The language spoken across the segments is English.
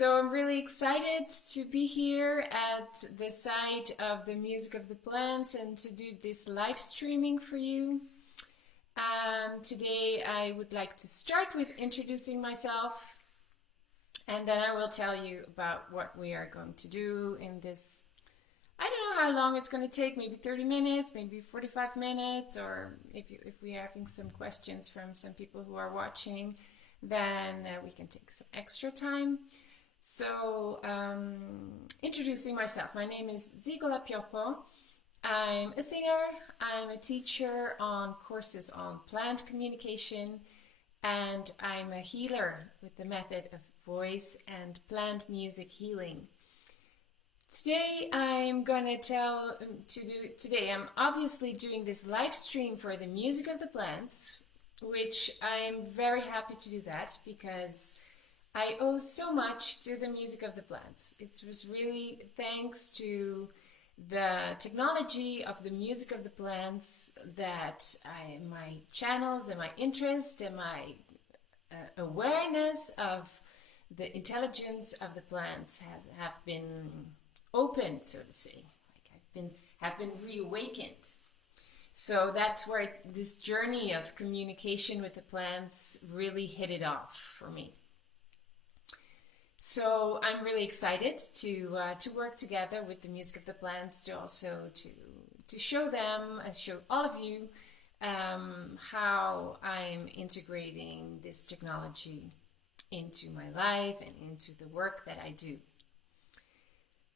So I'm really excited to be here at the site of the Music of the Plants and to do this live streaming for you. Today I would like to start with introducing myself, and then I will tell you about what we are going to do in this. I don't know how long it's going to take, maybe 30 minutes, maybe 45 minutes, or if we are having some questions from some people who are watching, then we can take some extra time. So, introducing myself, my name is Zigola Pioppo. I'm a singer, I'm a teacher on courses on plant communication, and I'm a healer with the method of voice and plant music healing. Today I'm obviously doing this live stream for the Music of the Plants, which I'm very happy to do that because I owe so much to the Music of the Plants. It was really thanks to the technology of the Music of the Plants that my channels and my interest and my awareness of the intelligence of the plants have been opened, so to say. Like have been reawakened. So that's where this journey of communication with the plants really hit it off for me. So I'm really excited to work together with the Music of the Plants to show them, show all of you how I'm integrating this technology into my life and into the work that I do.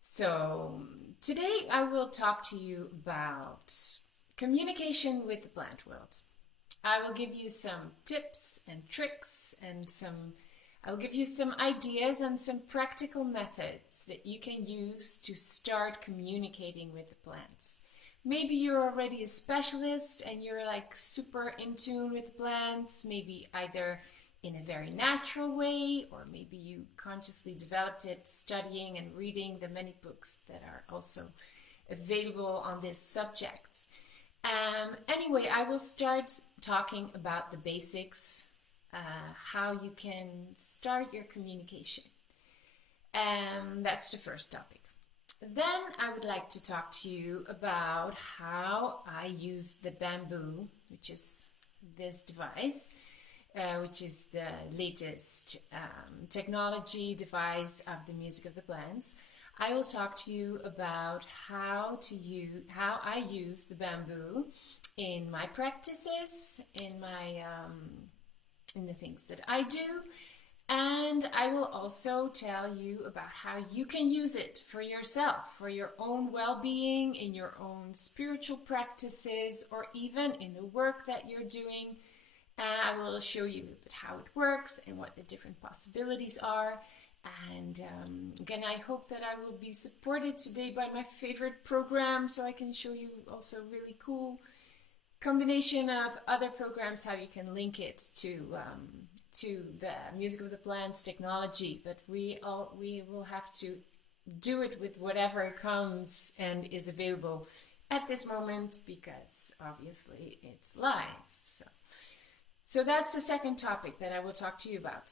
So today I will talk to you about communication with the plant world. I will give you some tips and tricks and I will give you some ideas and some practical methods that you can use to start communicating with the plants. Maybe you're already a specialist and you're like super in tune with plants, maybe either in a very natural way, or maybe you consciously developed it studying and reading the many books that are also available on this subject. Anyway, I will start talking about the basics, how you can start your communication. That's the first topic. Then I would like to talk to you about how I use the bamboo, which is this device, which is the latest technology device of the Music of the Plants. I will talk to you about how I use the bamboo in my practices, in the things that I do, and I will also tell you about how you can use it for yourself, for your own well-being, in your own spiritual practices, or even in the work that you're doing. And I will show you a little bit how it works and what the different possibilities are. And again, I hope that I will be supported today by my favorite program, so I can show you also really cool combination of other programs, how you can link it to the Music of the Plants technology. But we will have to do it with whatever comes and is available at this moment, because obviously it's live. So that's the second topic that I will talk to you about.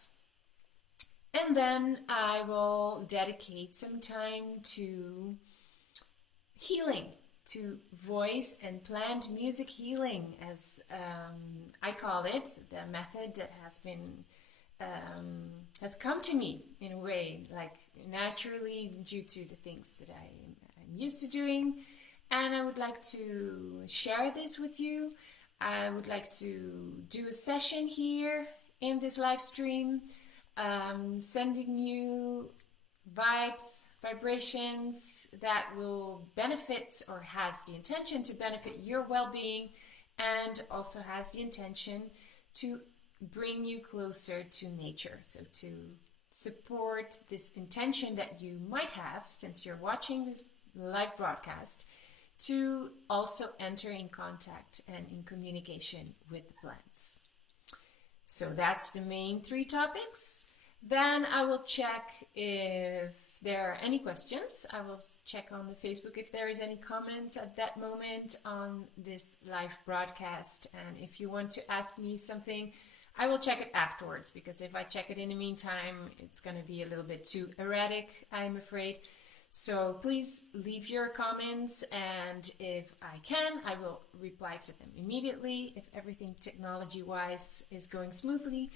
And then I will dedicate some time to healing, to voice and plant music healing, as I call it, the method that has come to me in a way, like naturally, due to the things that I'm used to doing. And I would like to share this with you. I would like to do a session here in this live stream, sending you vibes, vibrations that will benefit, or has the intention to benefit, your well-being, and also has the intention to bring you closer to nature. So to support this intention that you might have, since you're watching this live broadcast, to also enter in contact and in communication with the plants. So that's the main three topics. Then I will check if there are any questions. I will check on the Facebook if there is any comments at that moment on this live broadcast. And if you want to ask me something, I will check it afterwards, because if I check it in the meantime, it's going to be a little bit too erratic, I'm afraid. So please leave your comments, and if I can, I will reply to them immediately if everything technology-wise is going smoothly.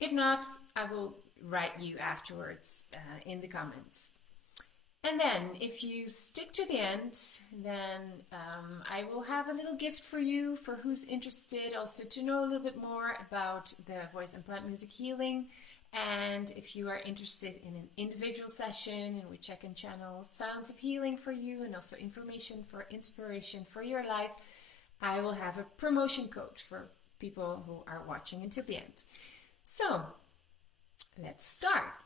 If not, I will write you afterwards in the comments. And then, if you stick to the end, then I will have a little gift for you, for who's interested also to know a little bit more about the Voice and Plant Music Healing. And if you are interested in an individual session in which I can channel sounds of healing for you and also information for inspiration for your life, I will have a promotion code for people who are watching until the end. So, let's start.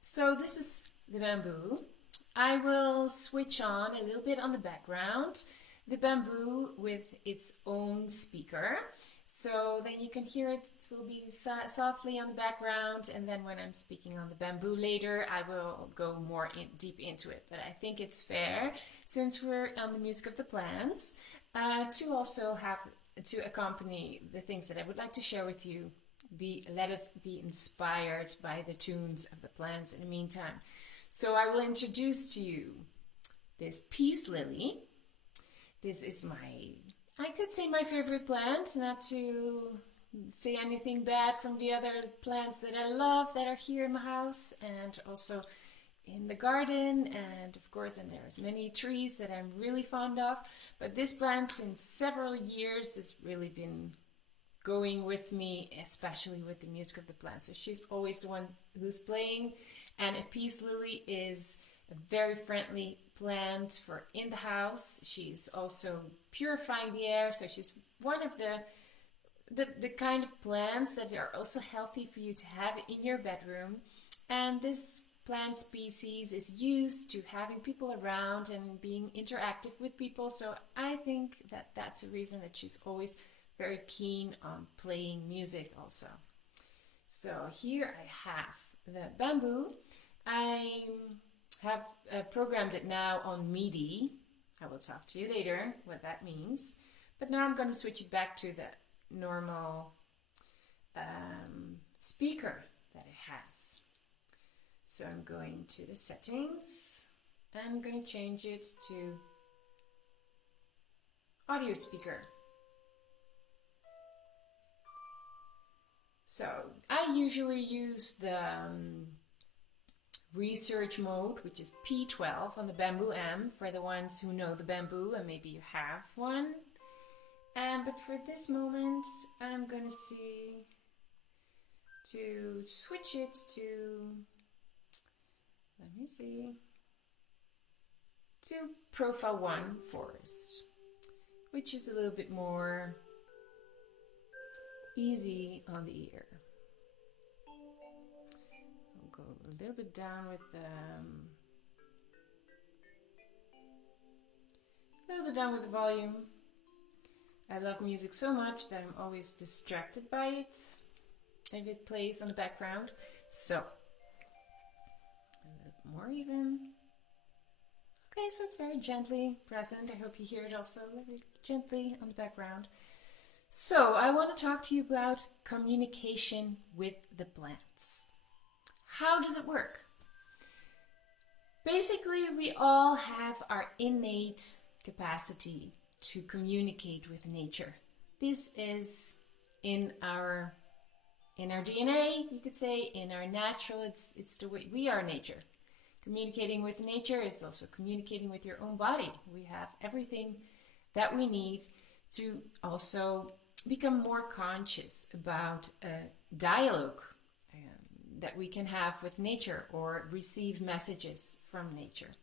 So this is the bamboo. I will switch on a little bit on the background, the bamboo with its own speaker. So then you can hear it, it will be softly on the background, and then when I'm speaking on the bamboo later, I will go more deep into it. But I think it's fair, since we're on the music of the plants, to also have to accompany the things that I would like to share with you. Let us be inspired by the tunes of the plants in the meantime. So I will introduce to you this peace lily. This is I could say my favorite plant, not to say anything bad from the other plants that I love that are here in my house and also in the garden, and of course, and there's many trees that I'm really fond of, but this plant since several years has really been going with me, especially with the music of the plant. So she's always the one who's playing, and a peace lily is a very friendly plant for in the house. She's also purifying the air, so she's one of the kind of plants that are also healthy for you to have in your bedroom. And this plant species is used to having people around and being interactive with people, so I think that that's a reason that she's always very keen on playing music also. So here I have the bamboo. I have programmed it now on MIDI. I will talk to you later what that means. But now I'm going to switch it back to the normal speaker that it has. So I'm going to the settings and I'm going to change it to audio speaker. So I usually use the research mode, which is P12 on the Bamboo M, for the ones who know the bamboo and maybe you have one. But for this moment, I'm going to see to switch it to, let me see, to Profile 1 Forest, which is a little bit more easy on the ear. I'll go a little bit down with the volume. I love music so much that I'm always distracted by it if it plays on the background. So a little more even. Okay, so it's very gently present. I hope you hear it also very gently on the background. So I want to talk to you about communication with the plants. How does it work? Basically, we all have our innate capacity to communicate with nature. This is in our DNA, you could say, in our natural, it's the way we are nature. Communicating with nature is also communicating with your own body. We have everything that we need to also become more conscious about a dialogue that we can have with nature or receive messages from nature.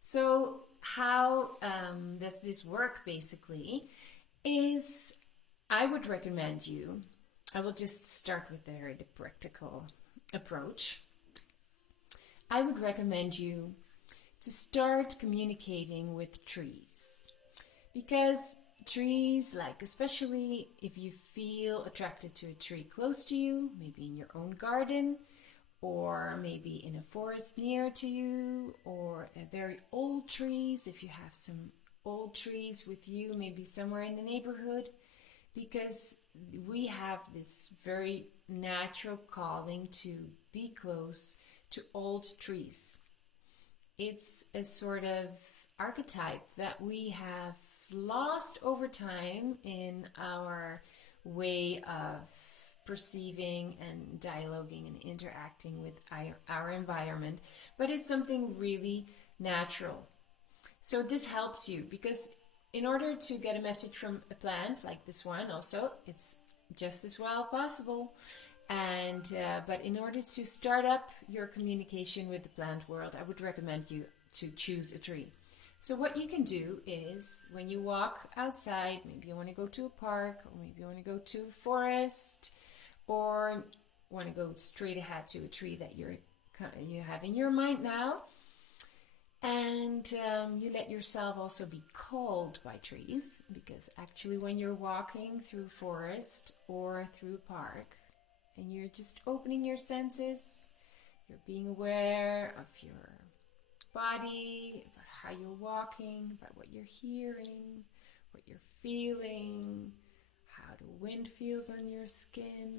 So how does this work basically is, I would recommend you, I will just start with the practical approach. I would recommend you to start communicating with trees, because trees, like especially if you feel attracted to a tree close to you, maybe in your own garden, or maybe in a forest near to you, or a very old trees, if you have some old trees with you, maybe somewhere in the neighborhood, because we have this very natural calling to be close to old trees. It's a sort of archetype that we have lost over time in our way of perceiving and dialoguing and interacting with our environment, but it's something really natural. So this helps you, because in order to get a message from a plant like this one, also it's just as well possible, and but in order to start up your communication with the plant world, I would recommend you to choose a tree. So what you can do is, when you walk outside, maybe you want to go to a park, or maybe you want to go to a forest, or want to go straight ahead to a tree that you have in your mind now, and you let yourself also be called by trees, because actually when you're walking through forest or through a park and you're just opening your senses, you're being aware of your body, about how you're walking, about what you're hearing, what you're feeling, how the wind feels on your skin,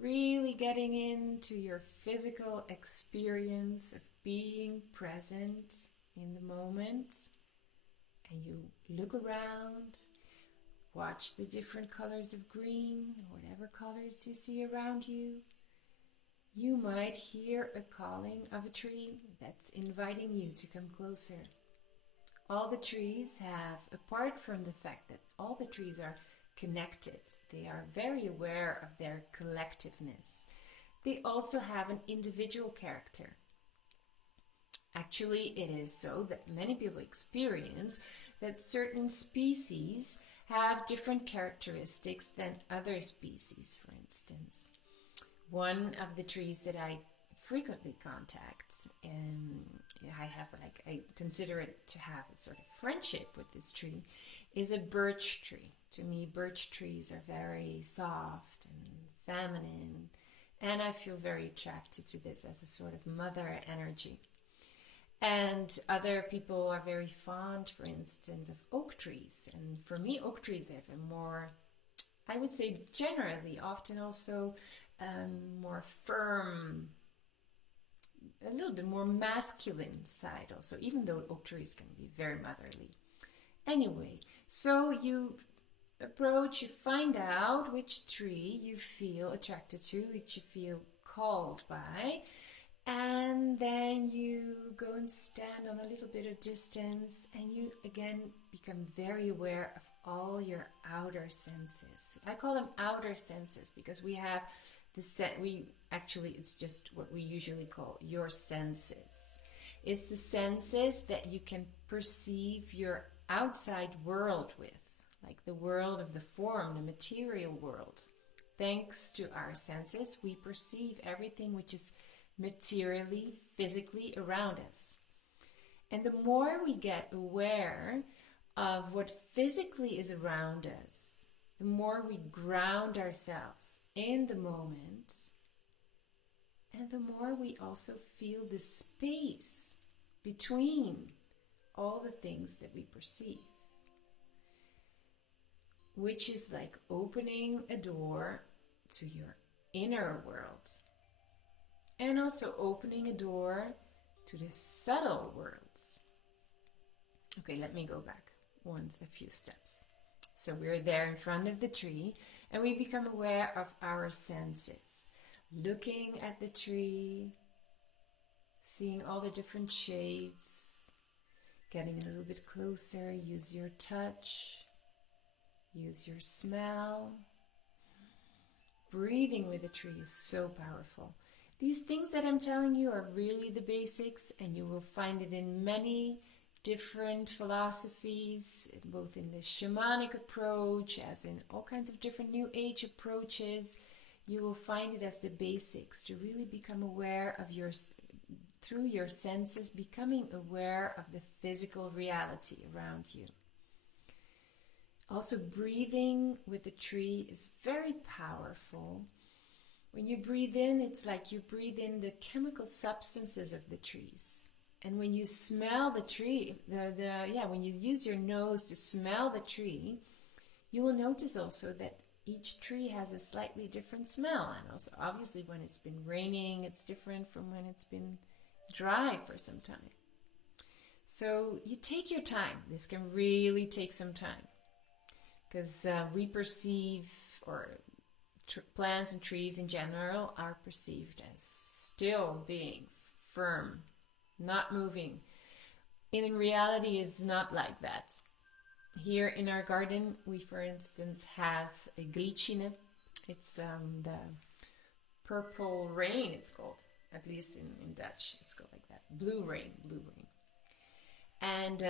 really getting into your physical experience of being present in the moment. And you look around, watch the different colors of green, whatever colors you see around you. You might hear a calling of a tree that's inviting you to come closer. All the trees have, apart from the fact that all the trees are connected, they are very aware of their collectiveness. They also have an individual character. Actually, it is so that many people experience that certain species have different characteristics than other species, for instance. One of the trees that I frequently contact, and I consider it to have a sort of friendship with this tree, is a birch tree. To me, birch trees are very soft and feminine, and I feel very attracted to this as a sort of mother energy. And other people are very fond, for instance, of oak trees. And for me, oak trees have a more, I would say generally, often also more firm, a little bit more masculine side also, even though oak trees can be very motherly. Anyway, so you approach, you find out which tree you feel attracted to, which you feel called by, and then you go and stand on a little bit of distance, and you again become very aware of all your outer senses. I call them outer senses because we have it's just what we usually call your senses. It's the senses that you can perceive your outside world with, like the world of the form, the material world. Thanks to our senses, we perceive everything which is materially, physically around us. And the more we get aware of what physically is around us, the more we ground ourselves in the moment, and the more we also feel the space between all the things that we perceive, which is like opening a door to your inner world, and also opening a door to the subtle worlds. Okay, let me go back a few steps. So we're there in front of the tree, and we become aware of our senses, looking at the tree, seeing all the different shades, getting a little bit closer. Use your touch, use your smell. Breathing with a tree is so powerful. These things that I'm telling you are really the basics, and you will find it in many different philosophies, both in the shamanic approach, as in all kinds of different new age approaches. You will find it as the basics to really become aware of through your senses, becoming aware of the physical reality around you. Also, breathing with a tree is very powerful. When you breathe in, it's like you breathe in the chemical substances of the trees. And when you smell the tree, when you use your nose to smell the tree, you will notice also that each tree has a slightly different smell. And also, obviously, when it's been raining, it's different from when it's been dry for some time. So you take your time. This can really take some time, because we perceive, or plants and trees in general are perceived as still beings, firm, not moving. In reality, it's not like that. Here in our garden, we, for instance, have a glicine. It's the purple rain, it's called. At least in Dutch, it's called like that. Blue rain. And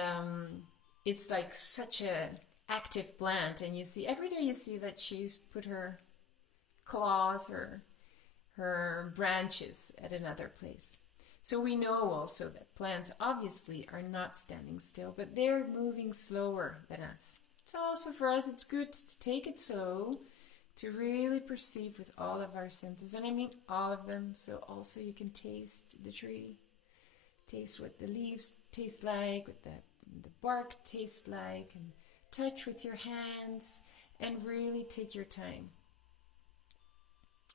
it's like such a active plant. And you see, every day you see that she's put her claws, her branches at another place. So we know also that plants obviously are not standing still, but they're moving slower than us. So also for us, it's good to take it slow, to really perceive with all of our senses. And I mean all of them. So also you can taste the tree, taste what the leaves taste like, what the bark tastes like, and touch with your hands, and really take your time.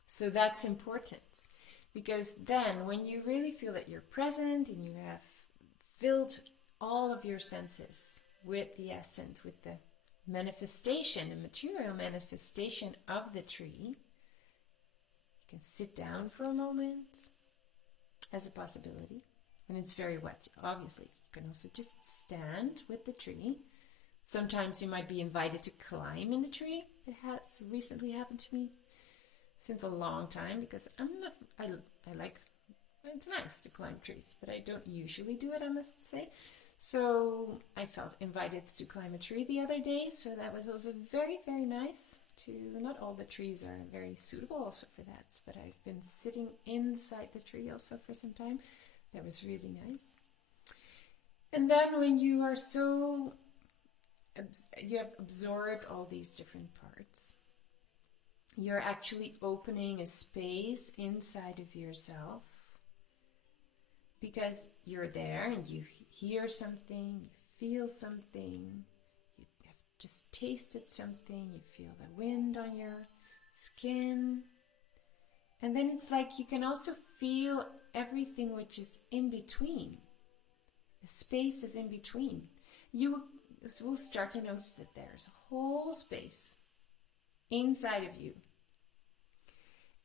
So that's important. Because then when you really feel that you're present and you have filled all of your senses with the essence, with the manifestation, the material manifestation of the tree, you can sit down for a moment as a possibility. When it's very wet, obviously. You can also just stand with the tree. Sometimes you might be invited to climb in the tree. It has recently happened to me. Since a long time, because I like, it's nice to climb trees, but I don't usually do it, I must say. So I felt invited to climb a tree the other day, so that was also very, very nice. Not all the trees are very suitable also for that, but I've been sitting inside the tree also for some time. That was really nice. And then when you are you have absorbed all these different parts, you're actually opening a space inside of yourself, because you're there and you hear something, you feel something, you have just tasted something, you feel the wind on your skin. And then it's like you can also feel everything which is in between. The space is in between. You will start to notice that there's a whole space inside of you.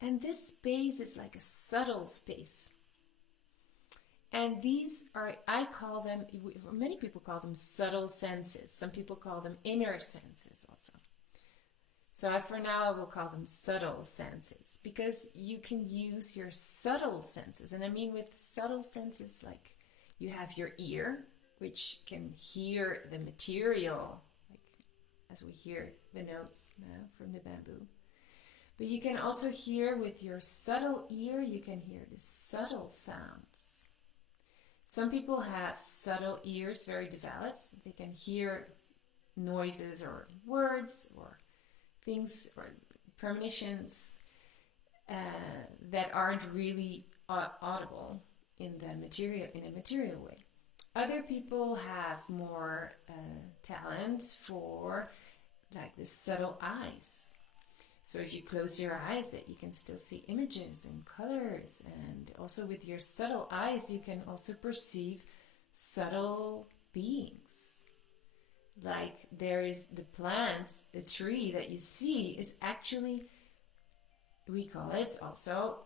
And this space is like a subtle space. And these are, I call them, many people call them subtle senses. Some people call them inner senses also. So for now, I will call them subtle senses, because you can use your subtle senses. And I mean with subtle senses, like you have your ear, which can hear the material, like as we hear the notes now from the bamboo. But you can also hear with your subtle ear, you can hear the subtle sounds. Some people have subtle ears very developed. They can hear noises or words or things or premonitions that aren't really audible in a material way. Other people have more talent for like the subtle eyes. So if you close your eyes, that you can still see images and colors, and also with your subtle eyes, you can also perceive subtle beings. Like there is the plant, the tree that you see is actually, we call it also,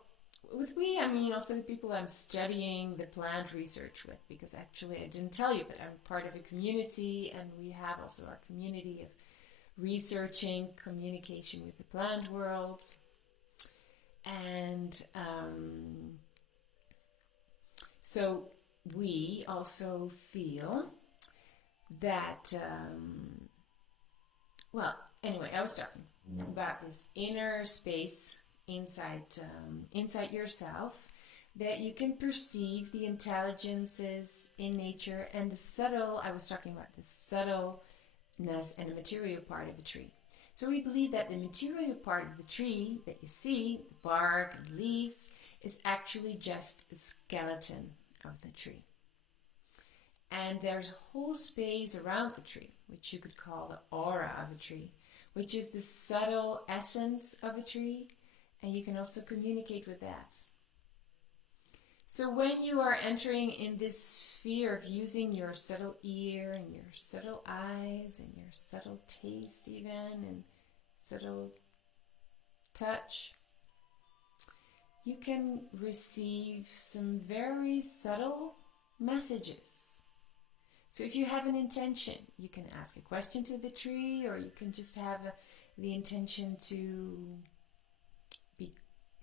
I mean also the people I'm studying the plant research with, because actually I didn't tell you, but I'm part of a community, and we have also our community of researching communication with the plant world. And so we also feel that, anyway, I was talking about this inner space inside yourself, that you can perceive the intelligences in nature, and the subtle, I was talking about the subtleness and the material part of a tree. So we believe that the material part of the tree that you see, the bark and leaves, is actually just a skeleton of the tree. And there's a whole space around the tree, which you could call the aura of a tree, which is the subtle essence of a tree, and you can also communicate with that. So when you are entering in this sphere of using your subtle ear and your subtle eyes and your subtle taste even and subtle touch, you can receive some very subtle messages. So if you have an intention, you can ask a question to the tree, or you can just have the intention to be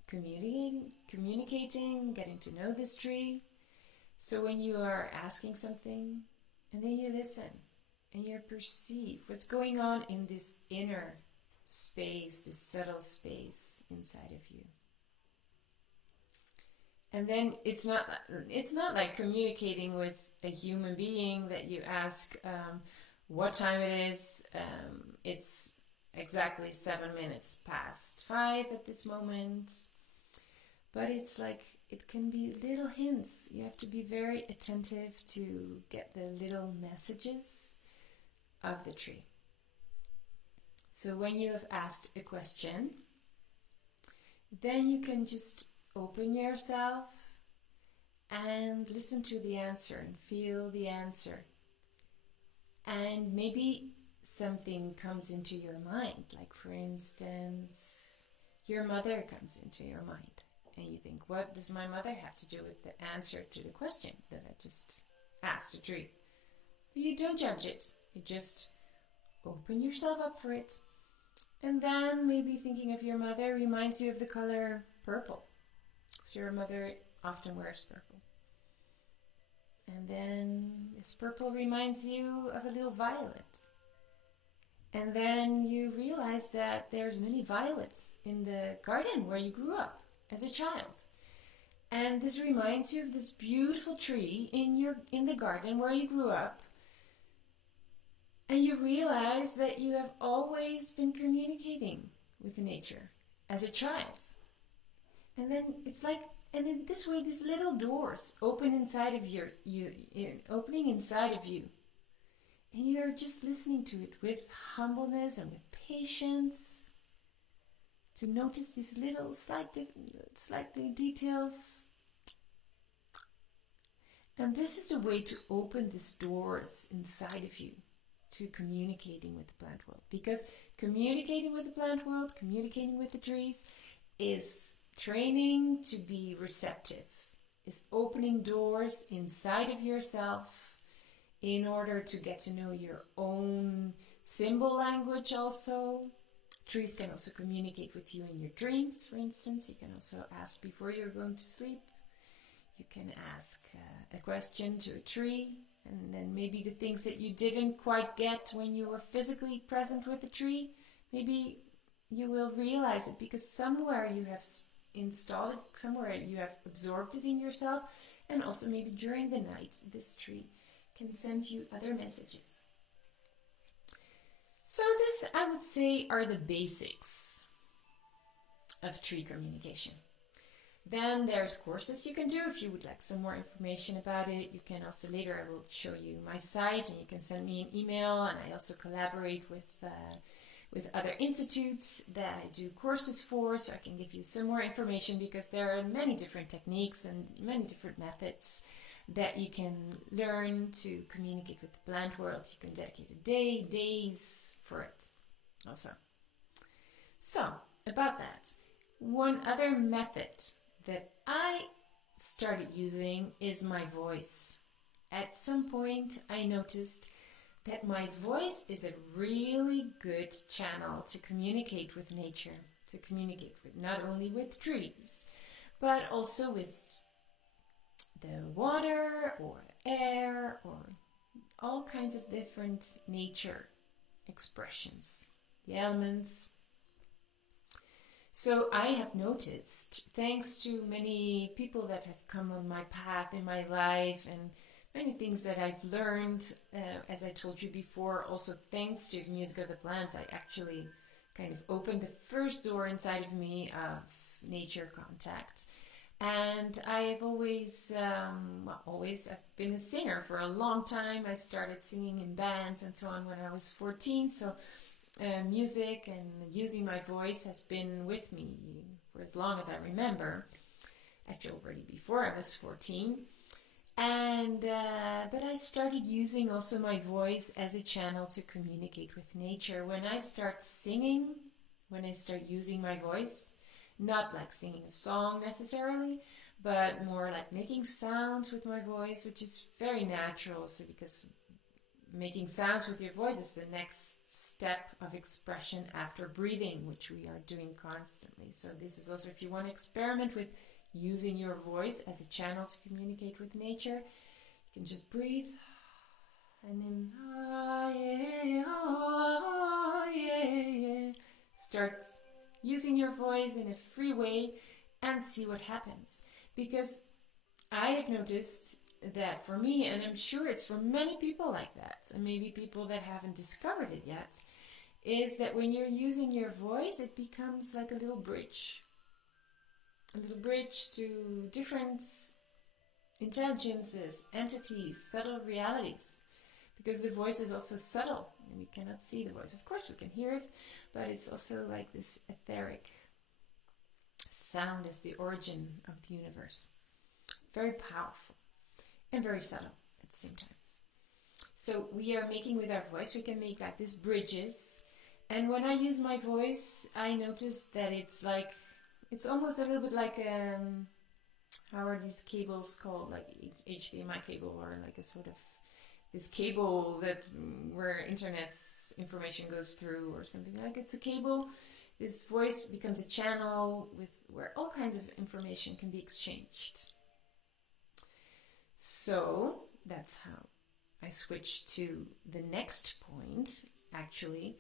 communicating, getting to know this tree. So when you are asking something, and then you listen, and you perceive what's going on in this inner space, this subtle space inside of you. And then it's not like communicating with a human being that you ask what time it is. It's exactly 7 minutes past 5 at this moment. But it's like, it can be little hints. You have to be very attentive to get the little messages of the tree. So when you have asked a question, then you can just open yourself and listen to the answer and feel the answer. And maybe something comes into your mind, like for instance, your mother comes into your mind. And you think, what does my mother have to do with the answer to the question that I just asked the tree? But you don't judge it. You just open yourself up for it. And then maybe thinking of your mother reminds you of the color purple. So your mother often wears purple. And then this purple reminds you of a little violet. And then you realize that there's many violets in the garden where you grew up as a child. And this reminds you of this beautiful tree in the garden where you grew up. And you realize that you have always been communicating with nature as a child. And then it's like, and in this way, these little doors open inside of opening inside of you. And you're just listening to it with humbleness and with patience to notice these little slightly details. And this is the way to open these doors inside of you to communicating with the plant world. Because communicating with the plant world, communicating with the trees, is training to be receptive, is opening doors inside of yourself in order to get to know your own symbol language also. Trees can also communicate with you in your dreams, for instance. You can also ask before you're going to sleep. You can ask a question to a tree, and then maybe the things that you didn't quite get when you were physically present with the tree, maybe you will realize it because somewhere you have installed it, somewhere you have absorbed it in yourself, and also maybe during the night this tree can send you other messages. So this, I would say, are the basics of tree communication. Then there's courses you can do if you would like some more information about it. You can also, later I will show you my site, and you can send me an email, and I also collaborate with other institutes that I do courses for, so I can give you some more information, because there are many different techniques and many different methods that you can learn to communicate with the plant world. You can dedicate a day, days for it also. So, about that, one other method that I started using is my voice. At some point I noticed that my voice is a really good channel to communicate with nature, to communicate with not only with trees, but also with the water or air or all kinds of different nature expressions, the elements. So I have noticed, thanks to many people that have come on my path in my life and many things that I've learned, as I told you before, also thanks to the music of the plants, I actually kind of opened the first door inside of me of nature contact. And I've always, I've been a singer for a long time. I started singing in bands and so on when I was 14. So music and using my voice has been with me for as long as I remember. Actually, already before I was 14. And but I started using also my voice as a channel to communicate with nature. When I start singing, when I start using my voice, not like singing a song necessarily, but more like making sounds with my voice, which is very natural. So because making sounds with your voice is the next step of expression after breathing, which we are doing constantly. So this is also, if you want to experiment with using your voice as a channel to communicate with nature, you can just breathe and then start using your voice in a free way and see what happens. Because I have noticed that for me, and I'm sure it's for many people like that, and maybe people that haven't discovered it yet, is that when you're using your voice, it becomes like a little bridge to different intelligences, entities, subtle realities. Because the voice is also subtle, and we cannot see the voice. Of course, we can hear it, but it's also like this etheric sound is the origin of the universe. Very powerful and very subtle at the same time. So we are making with our voice, we can make like these bridges. And when I use my voice, I notice that it's like, it's almost a little bit like, how are these cables called? Like HDMI cable, or like a sort of this cable that where internet information goes through or something. Like it's a cable. This voice becomes a channel with where all kinds of information can be exchanged. So that's how I switched to the next point, actually.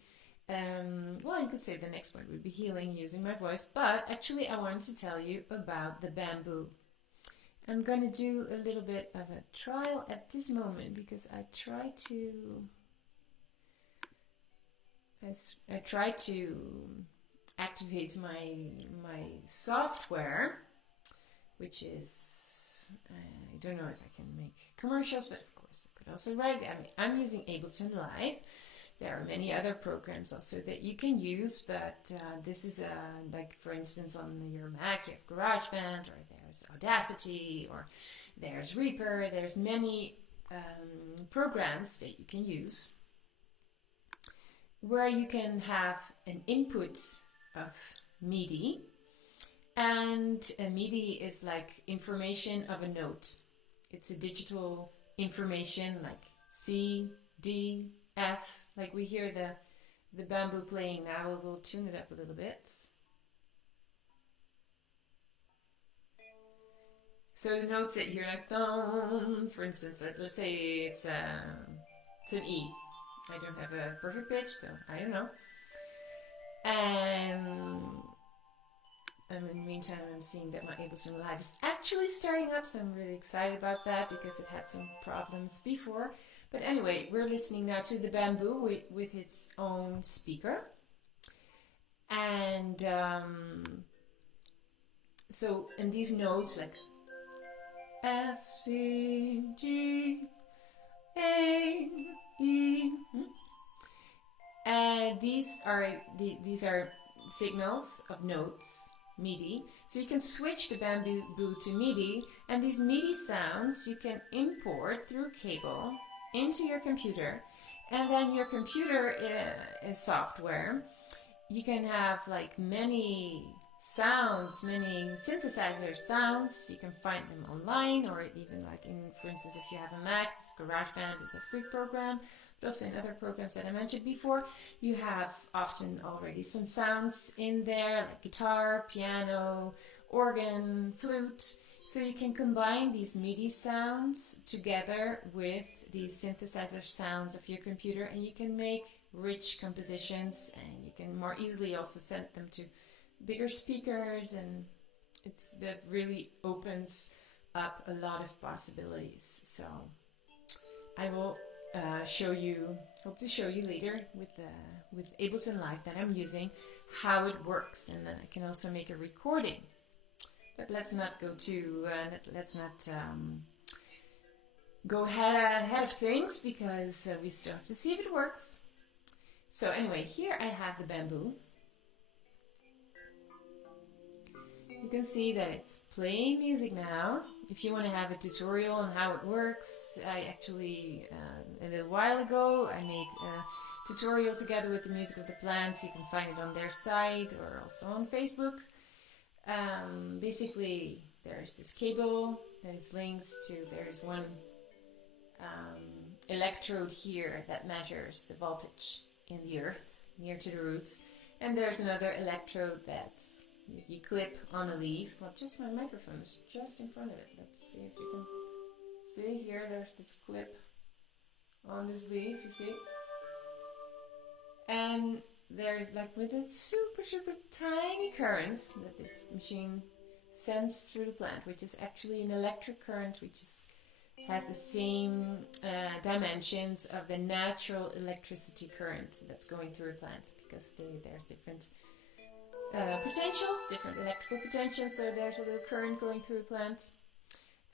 Well, you could say the next point would be healing using my voice, but actually I wanted to tell you about the bamboo. I'm going to do a little bit of a trial at this moment because I try to activate my software, which is, I don't know if I can make commercials, but of course I could also write. I mean, I'm using Ableton Live. There are many other programs also that you can use, but this is like, for instance, on your Mac you have GarageBand, or there's Audacity, or there's Reaper. There's many programs that you can use where you can have an input of MIDI, and a MIDI is like information of a note. It's a digital information like C, D, F, like we hear the bamboo playing now. We'll tune it up a little bit. So the notes that you're like, for instance, let's say it's an E. I don't have a perfect pitch, so I don't know. In the meantime, I'm seeing that my Ableton Live is actually starting up, so I'm really excited about that because it had some problems before. But anyway, we're listening now to the bamboo with its own speaker. And and these notes like F, C, G, A, E. And these are signals of notes, MIDI. So you can switch the bamboo to MIDI, and these MIDI sounds you can import through cable into your computer, and then your computer software, you can have like many sounds, many synthesizer sounds. You can find them online, or even like for instance, if you have a Mac, GarageBand is a free program, but also in other programs that I mentioned before, you have often already some sounds in there, like guitar, piano, organ, flute. So you can combine these MIDI sounds together with these synthesizer sounds of your computer, and you can make rich compositions, and you can more easily also send them to bigger speakers, and that really opens up a lot of possibilities. So I will hope to show you later with Ableton Live that I'm using how it works, and then I can also make a recording But let's not go too, let's not go ahead of things, because we still have to see if it works. So anyway, here I have the bamboo. You can see that it's playing music now. If you want to have a tutorial on how it works, I actually, a little while ago, I made a tutorial together with the Music of the Plants. You can find it on their site or also on Facebook. Basically, there's this cable that is linked to, there's one electrode here that measures the voltage in the earth near to the roots, and there's another electrode that's you clip on a leaf. Well, just my microphone is just in front of it. Let's see if you can see here. There's this clip on this leaf, you see, and there's like with a super tiny current that this machine sends through the plant, which is actually an electric current, which has the same dimensions of the natural electricity current that's going through a plant, because there's different potentials, different electrical potentials, so there's a little current going through a plant.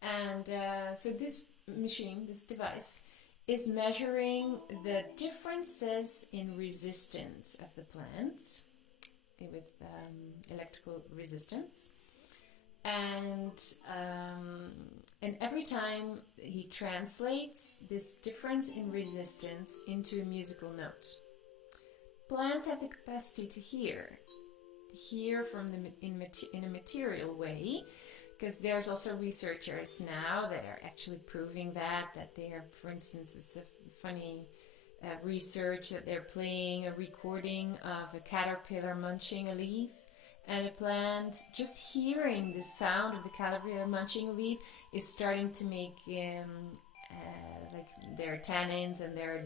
And so this machine, this device, is measuring the differences in resistance of the plants with electrical resistance. And every time he translates this difference in resistance into a musical note. Plants have the capacity to hear from them in a material way, because there's also researchers now that are actually proving that they're, for instance, it's a funny research that they're playing a recording of a caterpillar munching a leaf, and a plant, just hearing the sound of the caterpillar munching a leaf is starting to make like their tannins and their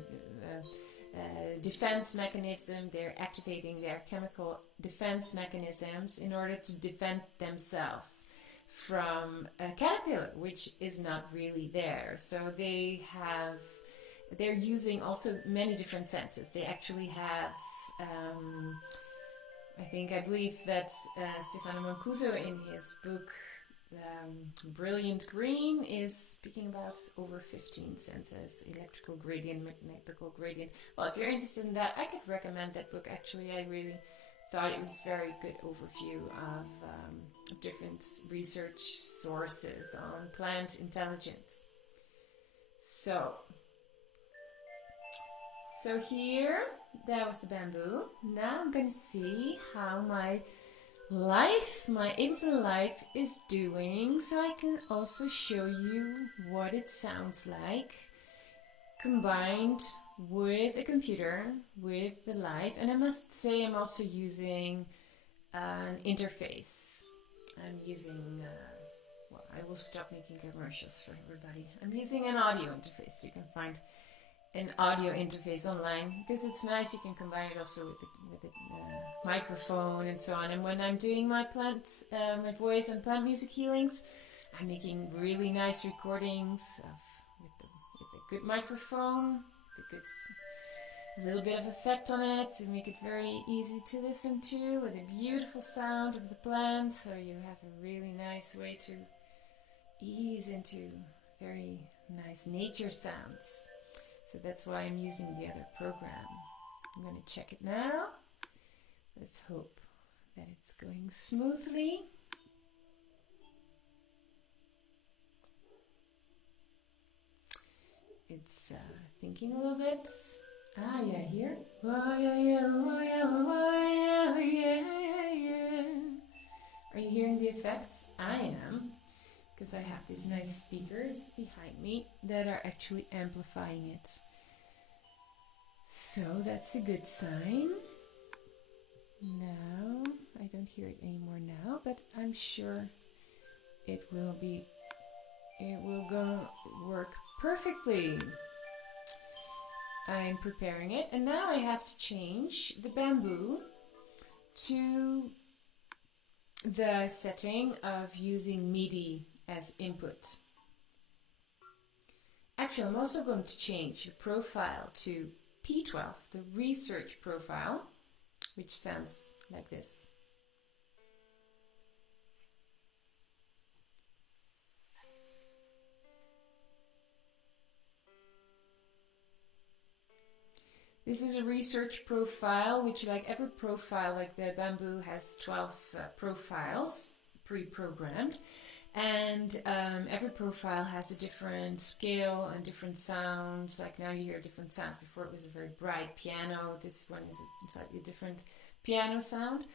defense mechanism. They're activating their chemical defense mechanisms in order to defend themselves from a caterpillar, which is not really there. So they're using also many different senses. They actually have I believe that Stefano Mancuso in his book Brilliant Green is speaking about over 15 senses, electrical gradient, magnetical gradient. Well, if you're interested in that, I could recommend that book. Actually, I really thought it was a very good overview of different research sources on plant intelligence. So here, that was the bamboo. Now I'm going to see how my instant life is doing, so I can also show you what it sounds like combined with a computer, with the live. And I must say I'm also using an interface. I'm using, I will stop making commercials for everybody. I'm using an audio interface. You can find an audio interface online, because it's nice. You can combine it also with the microphone and so on. And when I'm doing my my voice and plant music healings, I'm making really nice recordings with a good microphone, a little bit of effect on it to make it very easy to listen to, with a beautiful sound of the plant. So you have a really nice way to ease into very nice nature sounds. So that's why I'm using the other program. I'm going to check it now. Let's hope that it's going smoothly. It's thinking a little bit. Ah, yeah, here. Oh, yeah, yeah, oh, yeah, oh, yeah, yeah. Are you hearing the effects? I am, because I have these nice speakers behind me that are actually amplifying it. So that's a good sign. Now, I don't hear it anymore now, but I'm sure it will go work perfectly. I'm preparing it, and now I have to change the bamboo to the setting of using MIDI as input. Actually, I'm also going to change the profile to P12, the research profile, which sounds like this. This is a research profile, which, like every profile, like the bamboo has 12 profiles pre-programmed, and every profile has a different scale and different sounds. Like now you hear different sounds. Before it was a very bright piano. This one is a slightly different piano sound.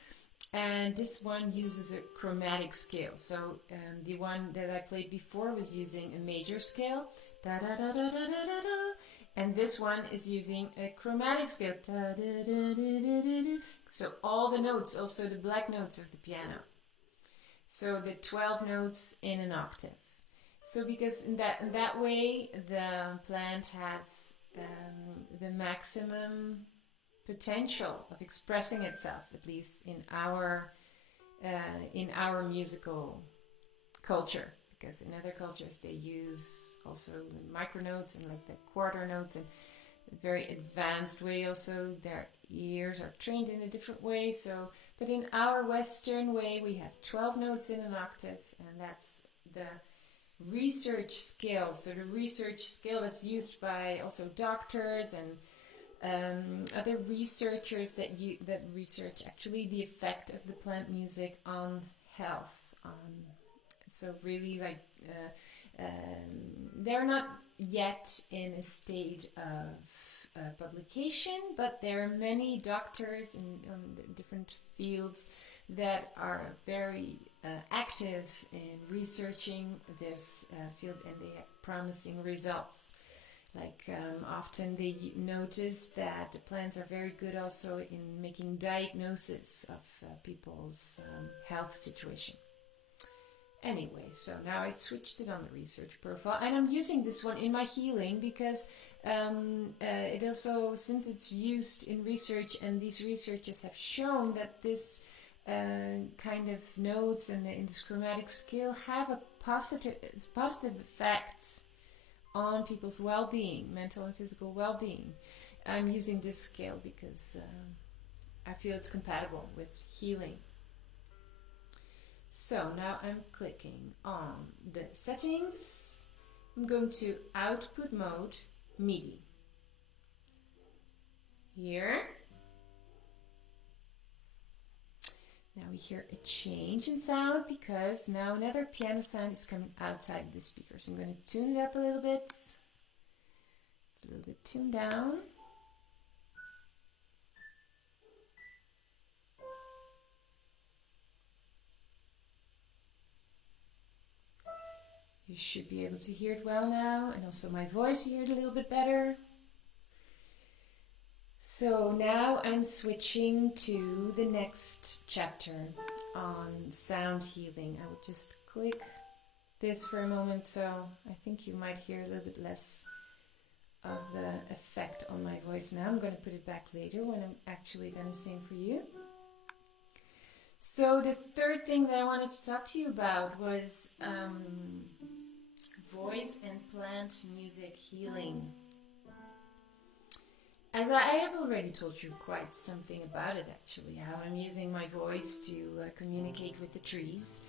And this one uses a chromatic scale. So the one that I played before was using a major scale, da da da da da da da da, and this one is using a chromatic scale, da da da da da da da. So all the notes, also the black notes of the piano. So the 12 notes in an octave. So because in that way the plant has the maximum potential of expressing itself, at least in our musical culture. Because in other cultures they use also micronotes and like the quarter notes in a very advanced way. Also their ears are trained in a different way. So, but in our Western way, we have 12 notes in an octave, and that's the research scale. So the research scale that's used by also doctors and other researchers that research actually the effect of the plant music on health. So really, like they're not yet in a stage of publication, but there are many doctors in different fields that are very active in researching this field, and they have promising results. Like often they notice that the plants are very good also in making diagnosis of people's health situation. Anyway, so now I switched it on the research profile, and I'm using this one in my healing because it also, since it's used in research, and these researchers have shown that this kind of notes and in this chromatic scale have a positive effects on people's well-being, mental and physical well-being. I'm using this scale because I feel it's compatible with healing. So now I'm clicking on the settings. I'm going to output mode, MIDI. Here. Now we hear a change in sound because now another piano sound is coming outside of the speakers. I'm going to tune it up a little bit. It's a little bit tuned down. You should be able to hear it well now, and also my voice, you hear it a little bit better. So now I'm switching to the next chapter on sound healing. I will just click this for a moment, so I think you might hear a little bit less of the effect on my voice now. I'm going to put it back later when I'm actually going to sing for you. So the third thing that I wanted to talk to you about was voice and plant music healing. As I have already told you quite something about it, actually, how I'm using my voice to communicate with the trees.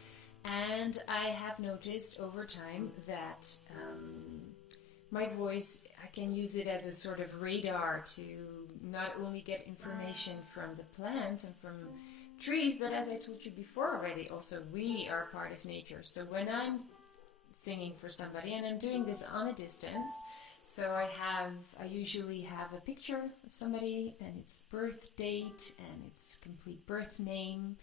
And I have noticed over time that my voice, I can use it as a sort of radar to not only get information from the plants and from trees, but as I told you before already, also we are part of nature. So when I'm singing for somebody, and I'm doing this on a distance, so I usually have a picture of somebody and its birth date and its complete birth name,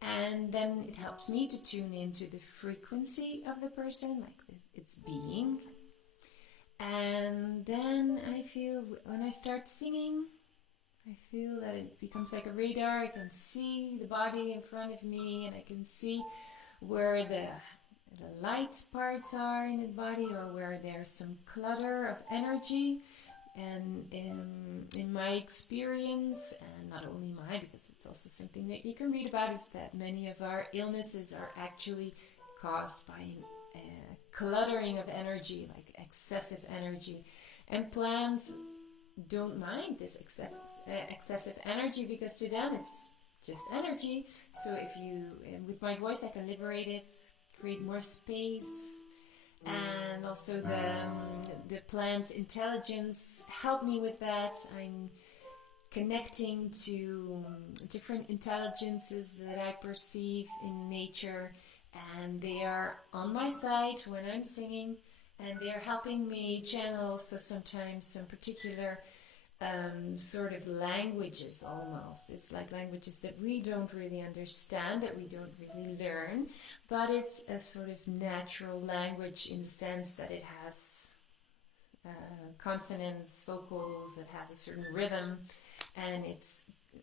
and then it helps me to tune into the frequency of the person, like its being. And then I feel, when I start singing, I feel that it becomes like a radar. I can see the body in front of me, and I can see where the light parts are in the body, or where there's some clutter of energy. And in my experience, and not only mine, because it's also something that you can read about, is that many of our illnesses are actually caused by cluttering of energy, like excessive energy. And plants don't mind this excessive energy, because to them it's just energy. So if you, with my voice, I can liberate it, create more space, and also the plant's intelligence help me with that. I'm connecting to different intelligences that I perceive in nature, and they are on my side when I'm singing, and they're helping me channel also sometimes some particular sort of languages almost. It's like languages that we don't really understand, that we don't really learn, but it's a sort of natural language in the sense that it has consonants, vocals, that has a certain rhythm, and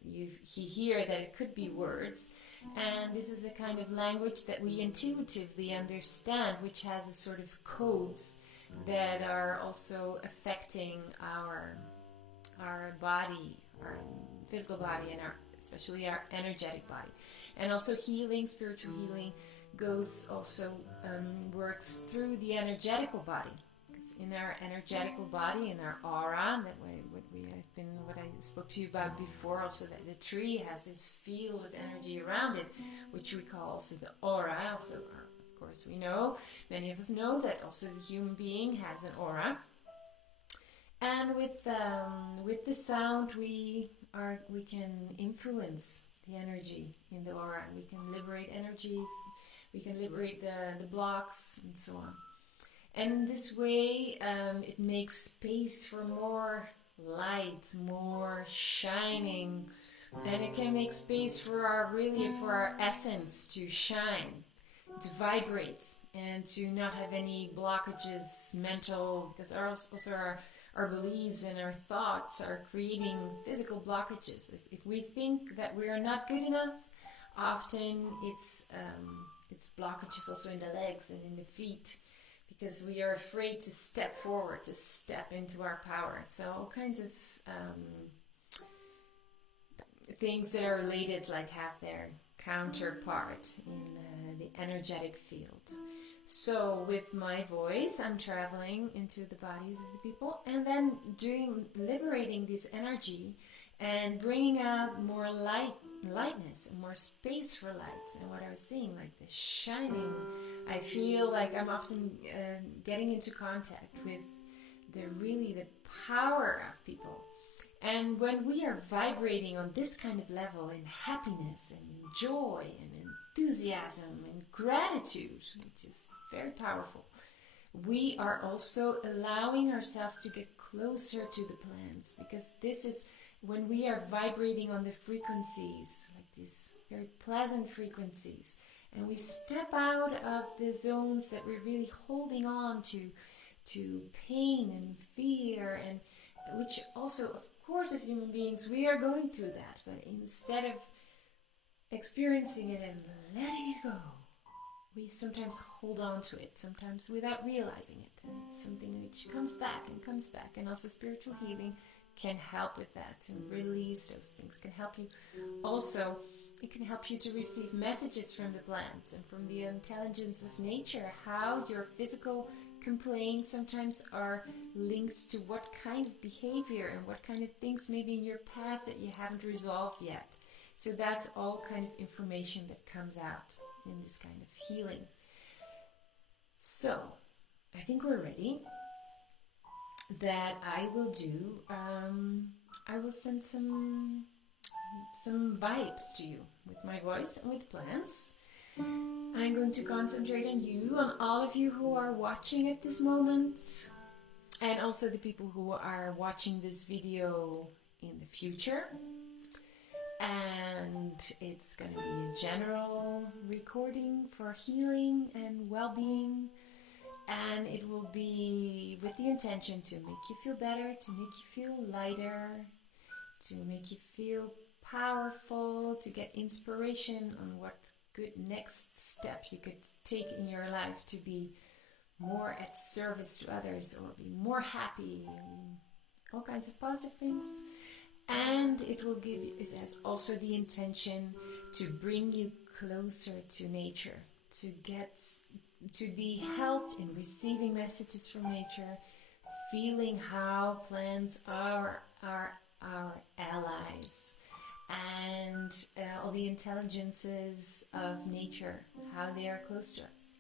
you hear that it could be words, and this is a kind of language that we intuitively understand, which has a sort of codes that are also affecting our body, our physical body, and especially our energetic body. And also healing, spiritual healing, works through the energetical body. Because in our energetical body, in our aura, what I spoke to you about before, also that the tree has this field of energy around it, which we call also the aura. Also, of course, many of us know that also the human being has an aura. And with the sound, we can influence the energy in the aura. We can liberate energy. We can liberate the blocks and so on. And in this way, it makes space for more light, more shining, and it can make space for our essence to shine, to vibrate, and to not have any blockages, mental, because our beliefs and our thoughts are creating physical blockages. If we think that we are not good enough, often it's blockages also in the legs and in the feet, because we are afraid to step forward, to step into our power. So all kinds of things that are related, like have their counterpart in the energetic field. So with my voice, I'm traveling into the bodies of the people, and then liberating this energy and bringing out more lightness and more space for light. And what I was seeing, like the shining, I feel like I'm often getting into contact with the power of people. And when we are vibrating on this kind of level in happiness and joy and enthusiasm and gratitude, which is very powerful, we are also allowing ourselves to get closer to the plants, because this is when we are vibrating on the frequencies, like these very pleasant frequencies, and we step out of the zones that we're really holding on to pain and fear, and which also, of course, as human beings, we are going through that, but instead of experiencing it and letting it go, we sometimes hold on to it, sometimes without realizing it, and it's something which comes back, and also spiritual healing can help with that, to release those things, can help you. Also, it can help you to receive messages from the plants and from the intelligence of nature, how your physical complaints sometimes are linked to what kind of behavior and what kind of things maybe in your past that you haven't resolved yet. So that's all kind of information that comes out in this kind of healing. So, I think we're ready. That I will do, I will send some vibes to you with my voice and with plants. I'm going to concentrate on you, on all of you who are watching at this moment, and also the people who are watching this video in the future. And it's going to be a general recording for healing and well-being. And it will be with the intention to make you feel better, to make you feel lighter, to make you feel powerful, to get inspiration on what good next step you could take in your life to be more at service to others, or be more happy, all kinds of positive things. And it will give you, it has also the intention to bring you closer to nature, to be helped in receiving messages from nature, feeling how plants are our allies, and all the intelligences of nature, how they are close to us.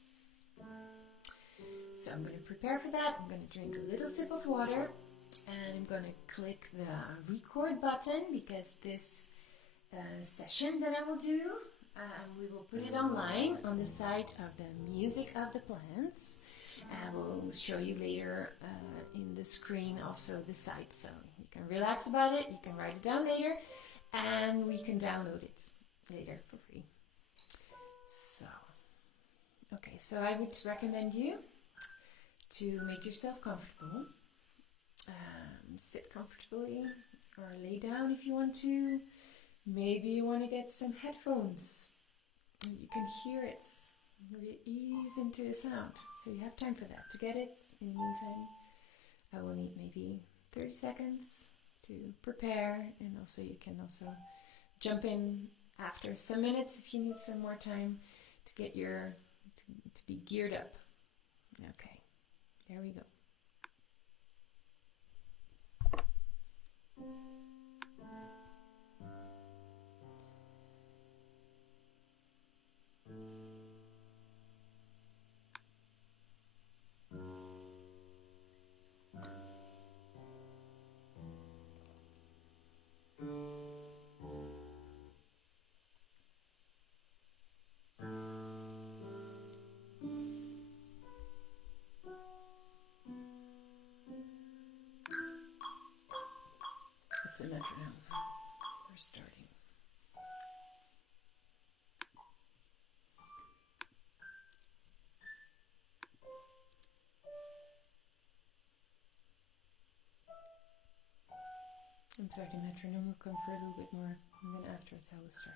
So I'm going to prepare for that. I'm going to drink a little sip of water, and I'm going to click the record button, because this session that I will do, we will put it online on the site of the Music of the Plants. I will show you later in the screen also the site, so you can relax about it, you can write it down later, and we can download it later for free. So, okay, so I would recommend you to make yourself comfortable. Sit comfortably or lay down if you want to. Maybe you want to get some headphones. You can hear it. Really ease into the sound. So you have time for that. To get it, in the meantime, I will need maybe 30 seconds to prepare, and also you can also jump in after some minutes if you need some more time to get to be geared up. Okay, there we go. It's a metronome. We're starting. I'm sorry, the metronome will come for a little bit more, and then afterwards I will start.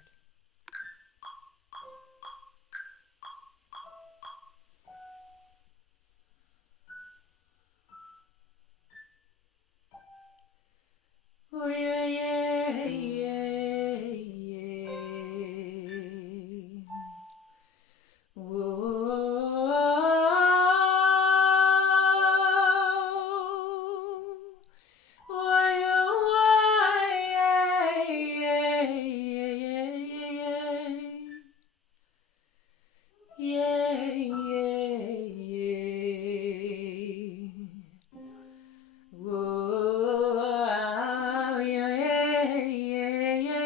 Oh yeah, yeah, yeah, yeah. Whoa. Why, oh, why, yeah, yeah, yeah, yeah, yeah, yeah, yeah. Whoa, yeah, yeah, yeah, yeah.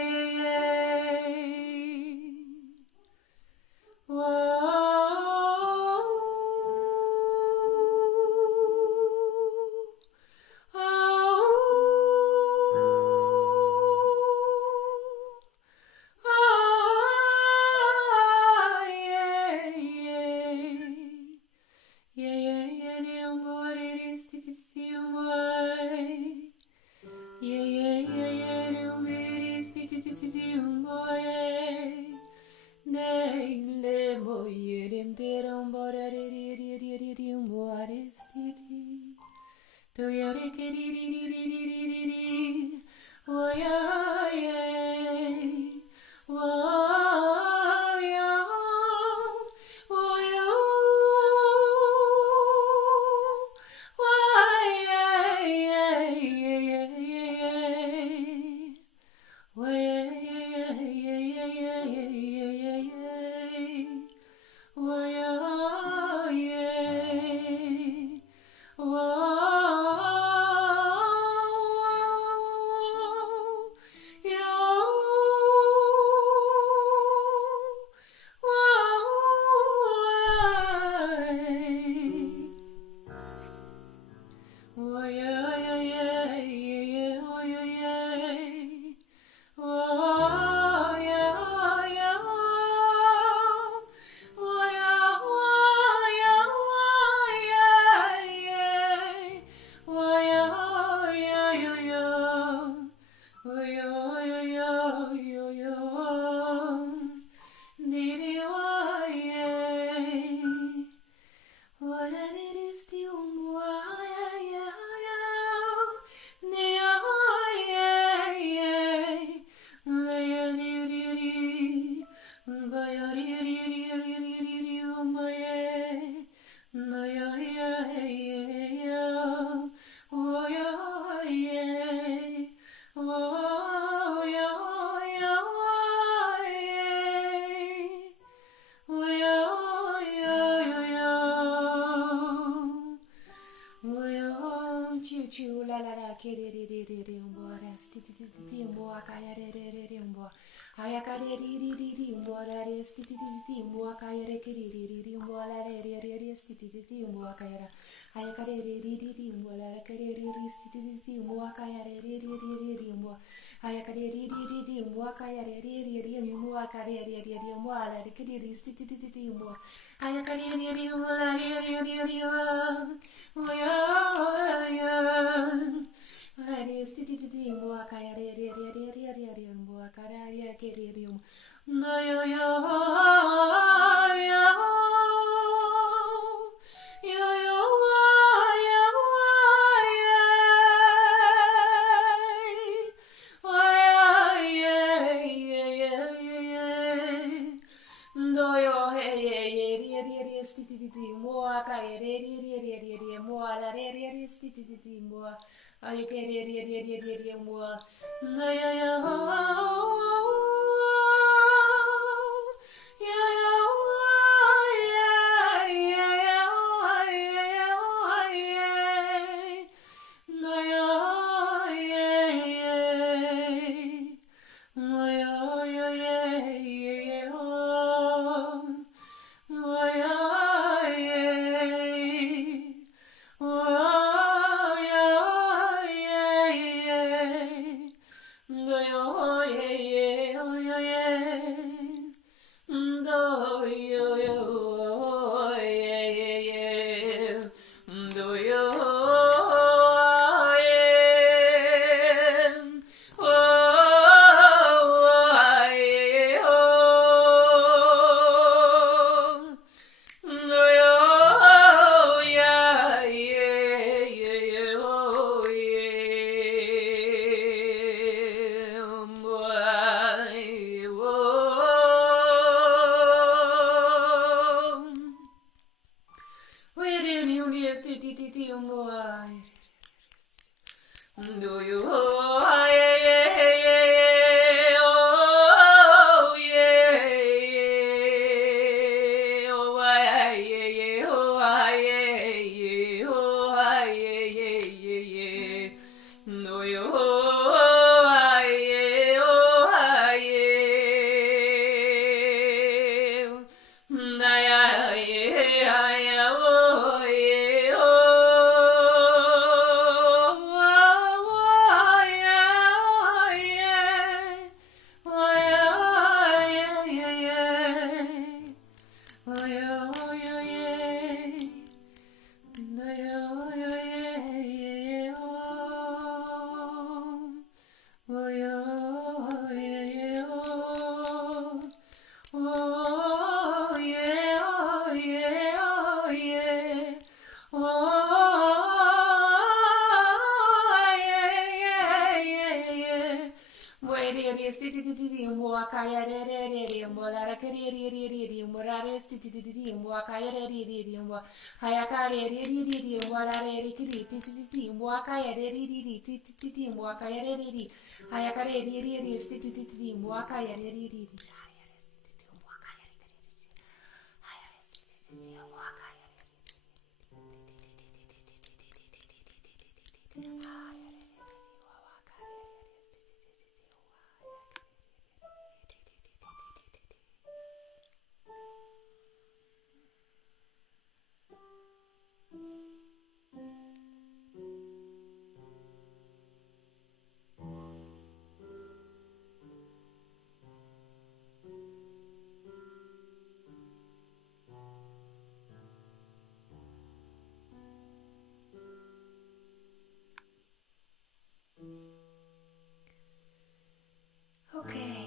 Okay.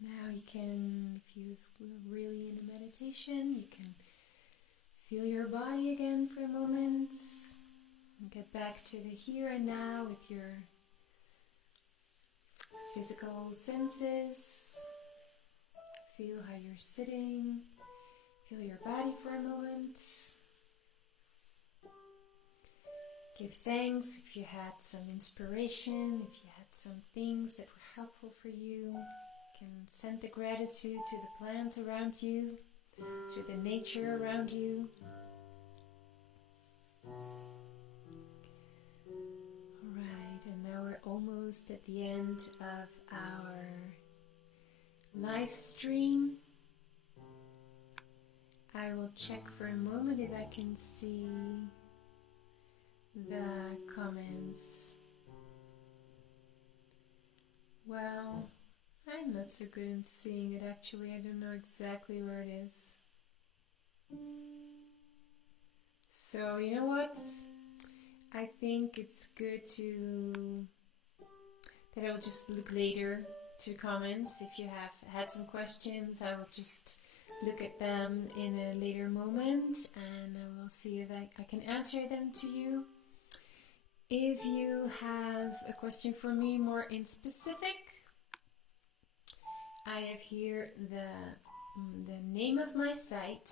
Now you can, if you're really in a meditation, you can feel your body again for a moment and get back to the here and now with your physical senses. Feel how you're sitting. Feel your body for a moment. Give thanks if you had some inspiration, if you had some things that were helpful for you. You can send the gratitude to the plants around you, to the nature around you. almost at the end of our live stream. I will check for a moment if I can see the comments. Well, I'm not so good in seeing it actually. I don't know exactly where it is. So, you know what? I think it's good that I will just look later to comments. If you have had some questions, I will just look at them in a later moment and I will see if I can answer them to you. If you have a question for me more in specific, I have here the name of my site,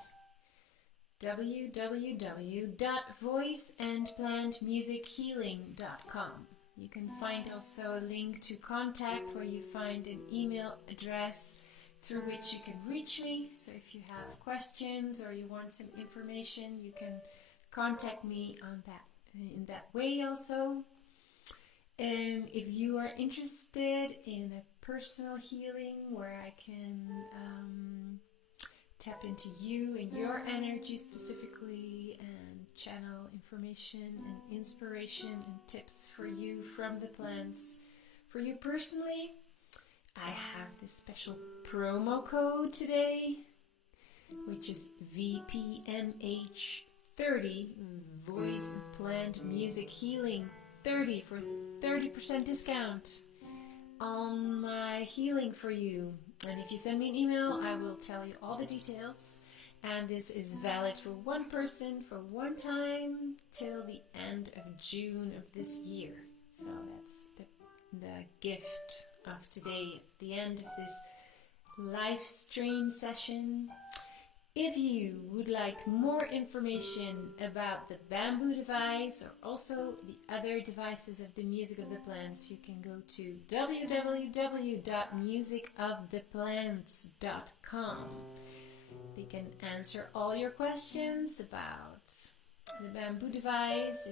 www.voiceandplantmusichealing.com. You can find also a link to contact where you find an email address through which you can reach me. So if you have questions or you want some information, you can contact me on that in that way also. If you are interested in a personal healing where I can tap into you and your energy specifically and channel information and inspiration and tips for you from the plants for you personally, I have this special promo code today, which is VPMH30, Voice and Plantmusic Healing 30 for 30% discount on my healing for you. And if you send me an email, I will tell you all the details. And this is valid for one person for one time till the end of June of this year. So that's the gift of today, at the end of this live stream session. If you would like more information about the bamboo device or also the other devices of the music of the plants, you can go to www.musicoftheplants.com. They can answer all your questions about the bamboo device.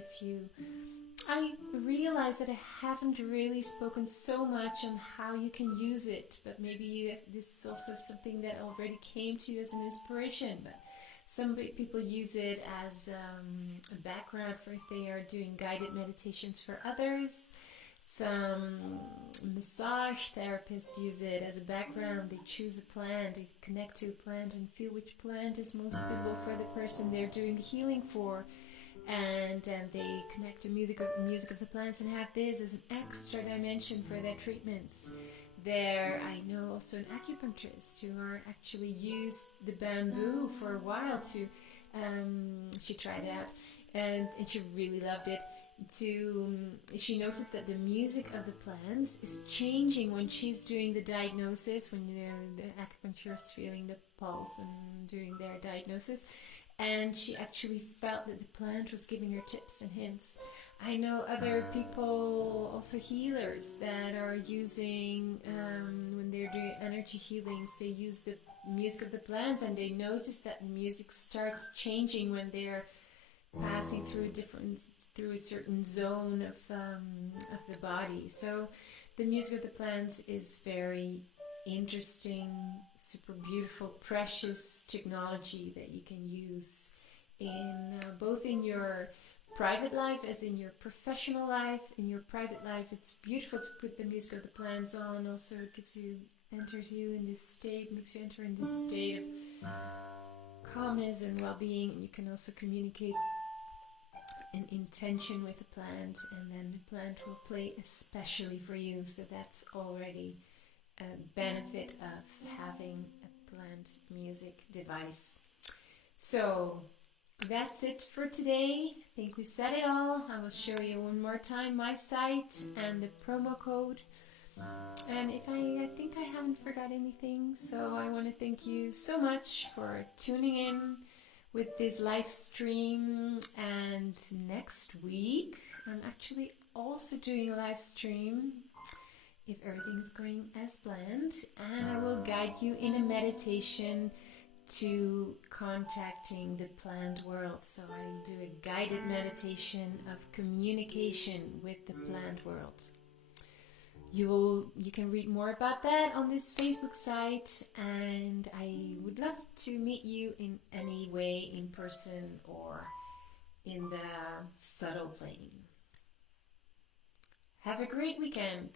I realize that I haven't really spoken so much on how you can use it, but maybe this is also something that already came to you as an inspiration. But some people use it as a background for if they are doing guided meditations for others. Some massage therapists use it as a background. They choose a plant, they connect to a plant and feel which plant is most suitable for the person they're doing the healing for. And then they connect to music of the plants and have this as an extra dimension for their treatments. I know also an acupuncturist who actually used the bamboo for a while to, she tried it out and she really loved it. She noticed that the music of the plants is changing when she's doing the diagnosis, when the acupuncturist feeling the pulse and doing their diagnosis. And she actually felt that the plant was giving her tips and hints. I know other people, also healers, that are using, when they're doing energy healings, they use the music of the plants and they notice that the music starts changing when they're passing through a certain zone of the body. So the music of the plants is very interesting, super beautiful, precious technology that you can use in both in your private life as in your professional life. In your private life, it's beautiful to put the music of the plants on. Also, it enters you in this state, makes you enter in this state of calmness and well-being. And you can also communicate an intention with the plant, and then the plant will play especially for you. So that's already a benefit of having a plant music device. So that's it for today. I think we said it all. I will show you one more time my site and the promo code. And I think I haven't forgot anything. So I want to thank you so much for tuning in with this live stream. And next week, I'm actually also doing a live stream if everything is going as planned, and I will guide you in a meditation to contacting the plant world. So I do a guided meditation of communication with the plant world. You can read more about that on this Facebook site, and I would love to meet you in any way, in person or in the subtle plane. Have a great weekend.